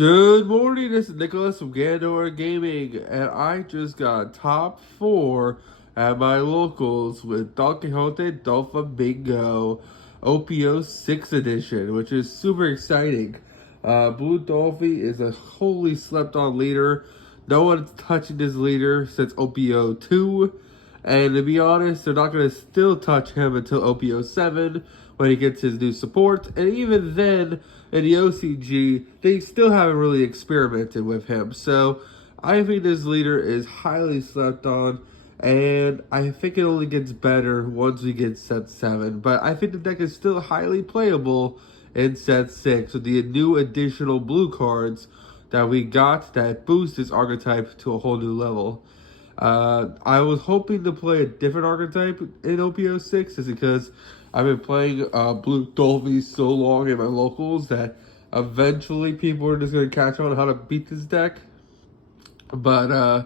Good morning, this is Nicholas from Gandor Gaming, and I just got top 4 at my locals with Don Quixote Dolphin Bingo OP06 edition, which is super exciting. Blue Dolphy is a wholly slept on leader. No one's touching this leader since OP02. And to be honest, they're not going to still touch him until OP07 when he gets his new support. And even then, in the OCG, they still haven't really experimented with him. So I think this leader is highly slept on. And I think it only gets better once we get set 7. But I think the deck is still highly playable in set 6 with the new additional blue cards that we got that boost this archetype to a whole new level. I was hoping to play a different archetype in OP06 just because I've been playing Blue Dolphy so long in my locals that eventually people are just going to catch on how to beat this deck. But I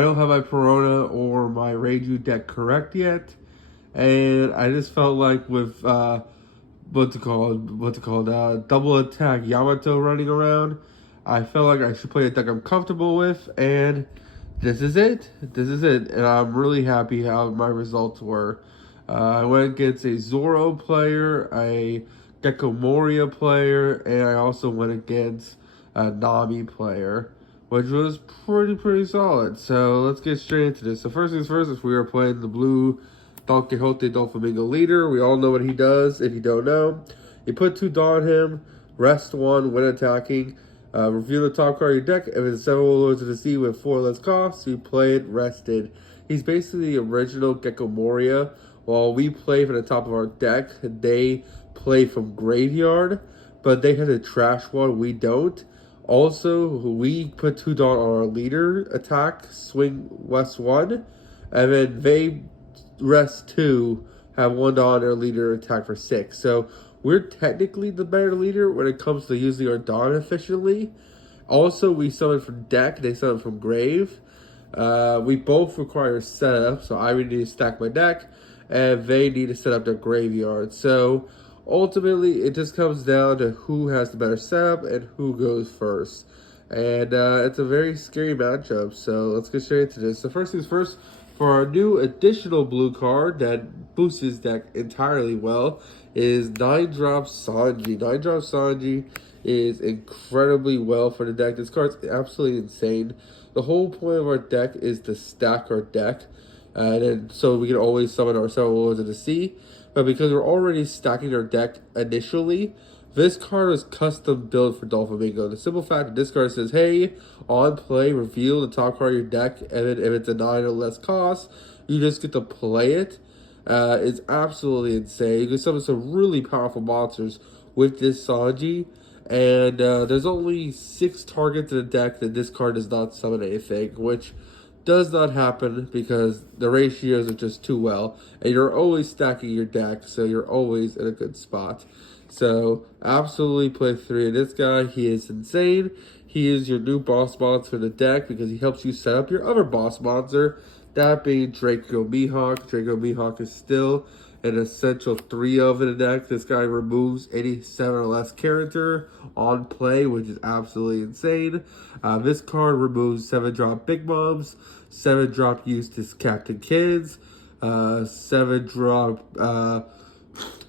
don't have my Perona or my Reiju deck correct yet. And I just felt like with double attack Yamato running around, I felt like I should play a deck I'm comfortable with, and this is it. And I'm really happy how my results were. I went against a Zoro player, a Gecko Moria player, and I also went against a Nami player, which was pretty solid. So let's get straight into this. So first things first, is we are playing the blue Don Quixote Doflamingo leader. We all know what he does. If you don't know, you put 2 Dawn on him, rest 1 when attacking. Review the top card of your deck. If it's 7 Warlords of the Sea with 4 less costs, you play it rested. He's basically the original Gecko Moria. While we play from the top of our deck, they play from graveyard, but they have a trash one, we don't. Also, we put 2 Dawn on our leader attack, swing west 1, and then they rest 2, have 1 Dawn on their leader attack for 6. So we're technically the better leader when it comes to using our Dawn efficiently. Also, we summon from deck, they summon from grave. We both require setup, so I really need to stack my deck, and they need to set up their graveyard. So ultimately, it just comes down to who has the better setup and who goes first. And it's a very scary matchup, so let's get straight into this. So first things first, for our new additional blue card that boosts his deck entirely well is 9-drop Sanji. 9-drop Sanji is incredibly well for the deck. This card's absolutely insane. The whole point of our deck is to stack our deck, and then so we can always summon our 7 Warlords of the Sea. But because we're already stacking our deck initially, this card is custom built for Doflamingo. The simple fact that this card says, hey, on play, reveal the top card of your deck, and then if it's a 9 or less cost, you just get to play it. It's absolutely insane. You can summon some really powerful monsters with this Sanji. And there's only 6 targets in the deck that this card does not summon anything, which does not happen because the ratios are just too well. And you're always stacking your deck, so you're always in a good spot. So absolutely play 3 of this guy. He is insane. He is your new boss monster in the deck because he helps you set up your other boss monster, that being Draco Mihawk. Draco Mihawk is still an essential 3 of in the deck. This guy removes any 7 or less character on play, which is absolutely insane. This card removes 7-drop Big Moms, 7-drop Eustace Captain Kids, 7-drop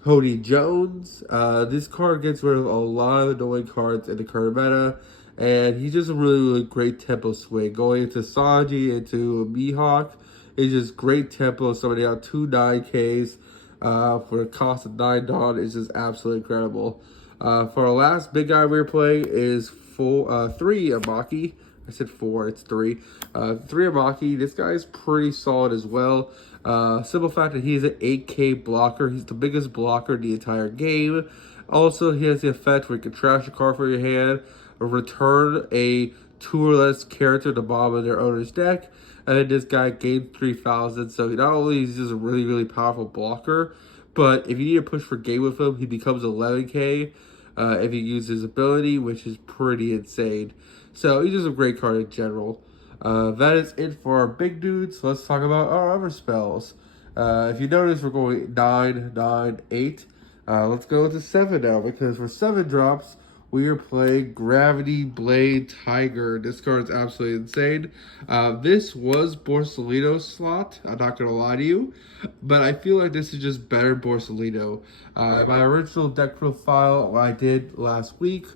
Hody Jones. This card gets rid of a lot of annoying cards in the current meta, and he's just a really great tempo swing. Going into Sanji, into Mihawk, is just great tempo. Summoning out 2 9Ks for the cost of 9 Dawn is just absolutely incredible. For our last big guy we're playing is 3 Amaki. I said 4, it's 3. 3 Amaki. This guy is pretty solid as well. Simple fact that he's an 8K blocker. He's the biggest blocker in the entire game. Also, he has the effect where you can trash a card from your hand or return a 2 or less character to the bottom of their owner's deck. And then this guy gained 3,000. So not only is he just a really powerful blocker, but if you need to push for game with him, he becomes 11K if you use his ability, which is pretty insane. So he's just a great card in general. That is it for our big dudes. Let's talk about our other spells. If you notice, we're going 9, 9, 8. Let's go into 7 now, because for 7 drops, we are playing Gravity Blade Tiger. This card is absolutely insane. This was Borsalito's slot, I'm not going to lie to you, but I feel like this is just better Borsalito. My original deck profile I did last week,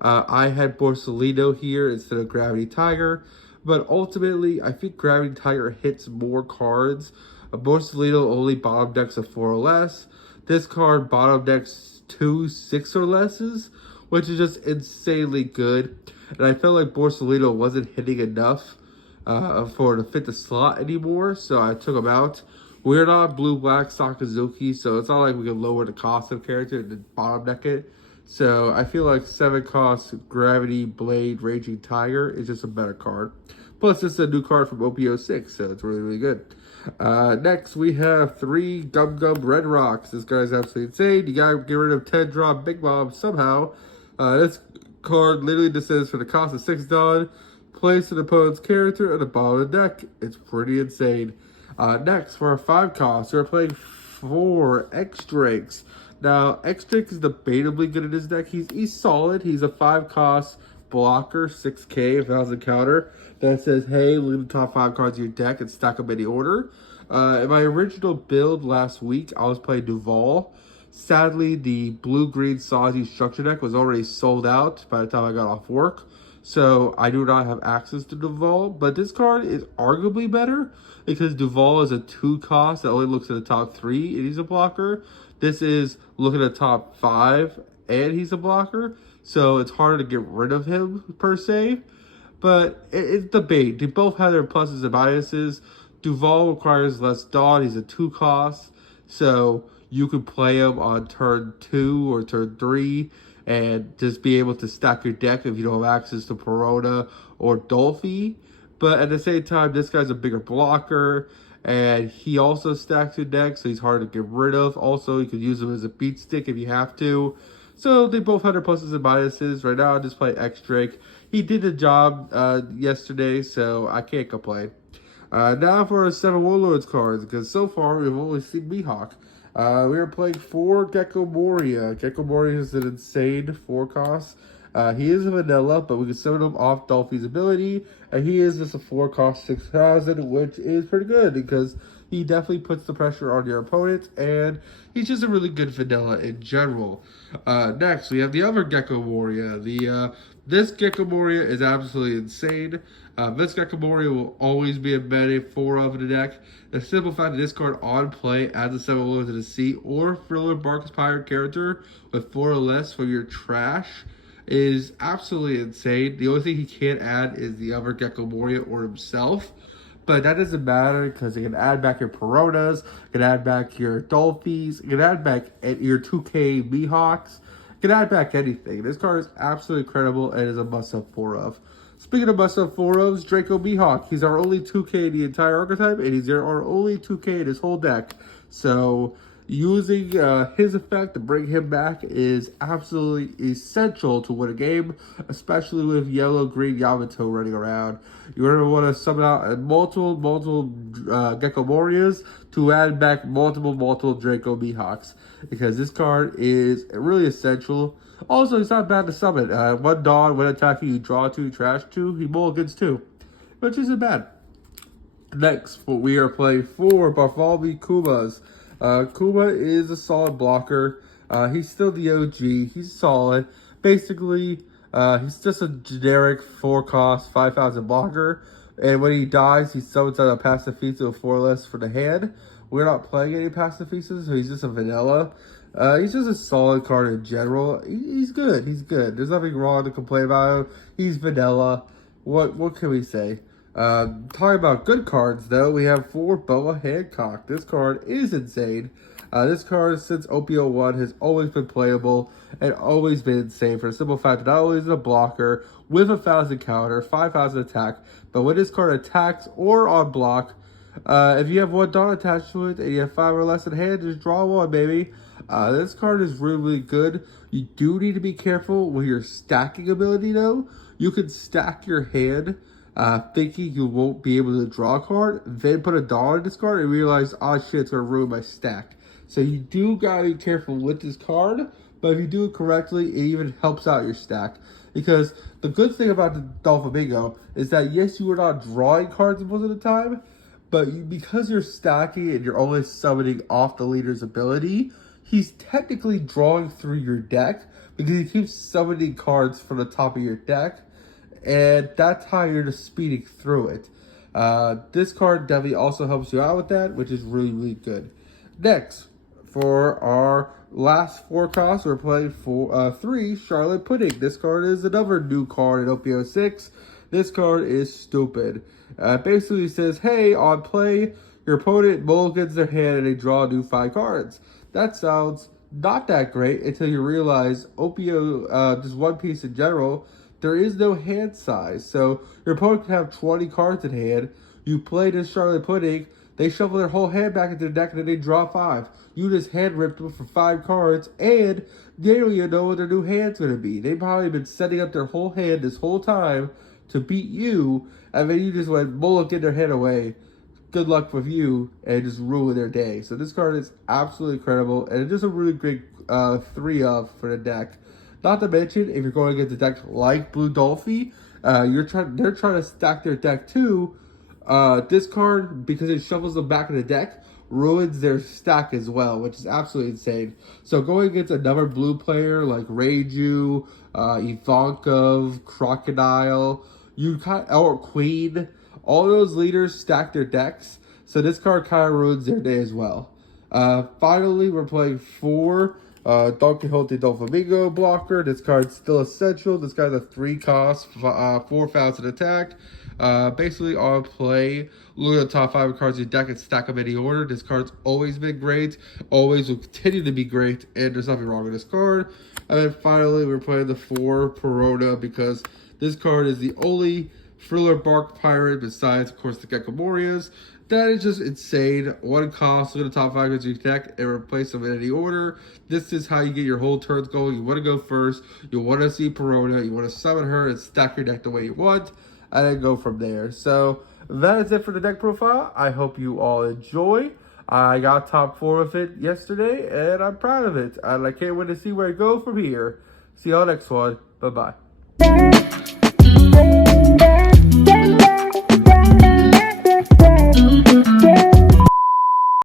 I had Borsalito here instead of Gravity Tiger, but ultimately, I think Gravity Tiger hits more cards. Borsalito only bottom decks a 4 or less. This card bottom decks 2 6 or lesses, which is just insanely good. And I felt like Borsalito wasn't hitting enough to fit the slot anymore, so I took him out. We're not blue-black Sakazuki, so it's not like we can lower the cost of character and bottom deck it. So I feel like 7 cost Gravity Blade Raging Tiger is just a better card. Plus, this is a new card from OP06, so it's really, really good. Next, we have 3 Gum Gum Red Rocks. This guy's absolutely insane. You gotta get rid of 10 drop Big Mom somehow. This card literally just says for the cost of 6 dollars, place an opponent's character at the bottom of the deck. It's pretty insane. Next, for our 5 costs, we're playing 4 X-Drakes. Now, X-Drake is debatably good in his deck. He's solid. He's a 5 cost blocker, 6k, 1,000 counter, that says, hey, look at the top 5 cards of your deck and stack them in any order. In my original build last week, I was playing Duval. Sadly, the blue-green Sazi structure deck was already sold out by the time I got off work, so I do not have access to Duval. But this card is arguably better because Duval is a 2 cost that only looks at the top 3 and he's a blocker. This is looking at the top 5 and he's a blocker, so it's harder to get rid of him per se. But it's debate. They both have their pluses and minuses. Duval requires less dot. He's a 2 cost, so you could play him on turn 2 or turn 3 and just be able to stack your deck if you don't have access to Perona or Dolfy. But at the same time, this guy's a bigger blocker, and he also stacks your deck, so he's hard to get rid of. Also, you could use him as a beat stick if you have to. So they both have their pluses and minuses. Right now, I just play X-Drake. He did the job yesterday, so I can't complain. Now for our 7 Warlords cards, because so far we've only seen Mihawk. We are playing 4 Gecko Moria. Gecko Moria is an insane 4 cost. He is a vanilla, but we can summon him off Dolphy's ability, and he is just a 4 cost 6,000, which is pretty good because he definitely puts the pressure on your opponent, and he's just a really good vanilla in general. Next, we have the other Gecko Moria. This Gecko Moria is absolutely insane. This Gecko Moria will always be a meta 4 of the deck. The simple fact that this card on play adds a 7 Lords of the Sea or Thriller Bark's Pirate character with 4 or less from your trash is absolutely insane. The only thing he can't add is the other Gecko Moria or himself. But that doesn't matter because you can add back your Peronas, you can add back your Dolphys, you can add back your 2K Mihawks, you can add back anything. This card is absolutely incredible and is a must-have 4 of. Speaking of must-have 4 ofs, Draco Mihawk. He's our only 2K in the entire archetype, and he's our only 2K in his whole deck. So using his effect to bring him back is absolutely essential to win a game, especially with yellow-green Yamato running around. You're going to want to summon out multiple Gecko Morias to add back multiple Draco Mihawks, because this card is really essential. Also, it's not bad to summon. 1 Dawn, when attacking, you draw 2, trash 2, he mulligans 2, which isn't bad. Next, we are playing 4 Bartholomew Kumas. Kuma is a solid blocker. He's still the OG. He's solid. Basically, he's just a generic 4 cost, 5,000 blocker. And when he dies, he summons out a Pacifista with 4 less for the hand. We're not playing any Pacifistas, so he's just a vanilla. He's just a solid card in general. He's good. He's good. There's nothing wrong to complain about him. He's vanilla. What can we say? Talking about good cards, though, we have 4 Boa Hancock. This card is insane. This card, since OP01, has always been playable and always been insane for the simple fact that not only is it a blocker with 1,000 counter, 5,000 attack, but when this card attacks or on block, if you have 1 Dawn attached to it and you have 5 or less in hand, just draw 1, baby. This card is really, really good. You do need to be careful with your stacking ability, though. You can stack your hand thinking you won't be able to draw a card, then put a Dawn in this card and realize, oh shit, it's going to ruin my stack. So you do got to be careful with this card, but if you do it correctly, it even helps out your stack. Because the good thing about the Dolfy is that yes, you are not drawing cards most of the time, but because you're stacking and you're only summoning off the leader's ability, he's technically drawing through your deck because he keeps summoning cards from the top of your deck, and that's how you're just speeding through it. This card definitely also helps you out with that, which is really, really good. Next, for our last 4 costs, we're playing 3 Charlotte Pudding. This card is another new card in OP06. This card is stupid. Basically says, hey, on play, your opponent mulligans their hand and they draw new 5 cards. That sounds not that great until you realize just One Piece in general, there is no hand size. So your opponent can have 20 cards in hand. You play this Charlotte Pudding, they shuffle their whole hand back into their deck and then they draw 5. You just hand ripped them for 5 cards, and they don't even know what their new hand's going to be. They've probably been setting up their whole hand this whole time to beat you, and then you just went mulligan their hand away. Good luck with you, and just ruin their day. So this card is absolutely incredible, and it's just a really great 3-of for the deck. Not to mention, if you're going against a deck like Blue Dolphy, they're trying to stack their deck too. This card, because it shovels them back in the deck, ruins their stack as well, which is absolutely insane. So going against another blue player like Reiju, Ivankov, Crocodile, or Queen, all those leaders stack their decks, so this card kind of ruins their day as well. Finally, we're playing 4 Don Quixote Dolfy blocker. This card's still essential. This guy's a 3 cost, 4,000 attack. Basically on play, look at the top 5 cards in your deck and stack them in any order. This card's always been great, always will continue to be great, and there's nothing wrong with this card. And then finally, we're playing the 4 Perona because this card is the only Thriller Bark Pirate besides, of course, the Gekomorias. That is just insane. 1 cost, look at the top 5 cards in your deck and replace them in any order. This is how you get your whole turns going. You want to go first. You want to see Perona. You want to summon her and stack your deck the way you want, and then go from there. So that is it for the deck profile. I hope you all enjoy. I got top 4 of it yesterday, and I'm proud of it. And I can't wait to see where it goes from here. See y'all next one. Bye-bye.